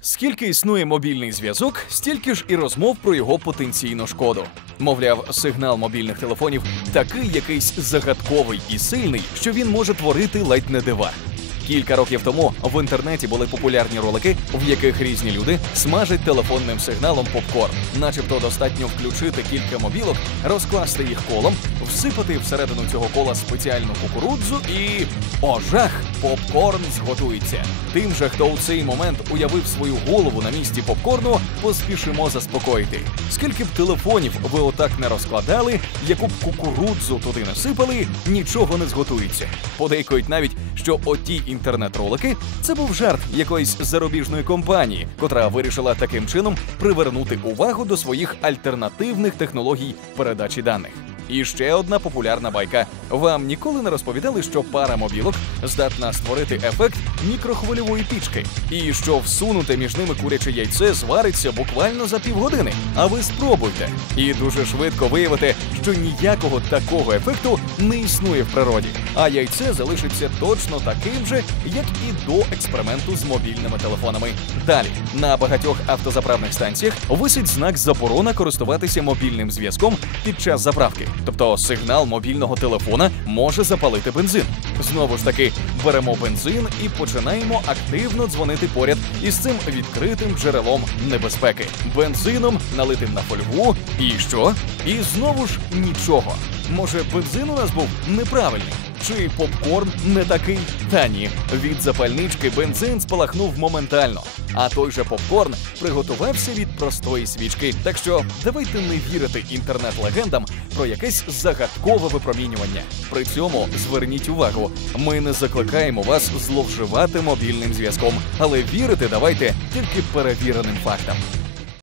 Скільки існує мобільний зв'язок, стільки ж і розмов про його потенційну шкоду. Мовляв, сигнал мобільних телефонів такий якийсь загадковий і сильний, що він може творити ледь не дива. Кілька років тому в інтернеті були популярні ролики, в яких різні люди смажать телефонним сигналом попкорн. Начебто достатньо включити кілька мобілок, розкласти їх колом, всипати всередину цього кола спеціальну кукурудзу і о жах! Попкорн зготується. Тим же, хто у цей момент уявив свою голову на місці попкорну, поспішимо заспокоїти. Скільки б телефонів ви отак не розкладали, яку б кукурудзу туди насипали, нічого не зготується. Подейкують навіть, що оті інтернет-ролики це був жарт якоїсь зарубіжної компанії, котра вирішила таким чином привернути увагу до своїх альтернативних технологій передачі даних. І ще одна популярна байка. Вам ніколи не розповідали, що пара мобілок здатна створити ефект мікрохвильової пічки, і що всунуте між ними куряче яйце звариться буквально за півгодини. А ви спробуйте. І дуже швидко виявите, що ніякого такого ефекту не існує в природі, а яйце залишиться точно таким же, як і до експерименту з мобільними телефонами. Далі на багатьох автозаправних станціях висить знак заборона користуватися мобільним зв'язком під час заправки. Тобто сигнал мобільного телефона може запалити бензин. Знову ж таки, беремо бензин і починаємо активно дзвонити поряд із цим відкритим джерелом небезпеки. Бензином налитим на фольгу. І що? І знову ж нічого. Може, бензин у нас був неправильний? Чи попкорн не такий? Та ні, від запальнички бензин спалахнув моментально. А той же попкорн приготувався від простої свічки. Так що давайте не вірити інтернет-легендам про якесь загадкове випромінювання. При цьому зверніть увагу, ми не закликаємо вас зловживати мобільним зв'язком, але вірити давайте тільки перевіреним фактам.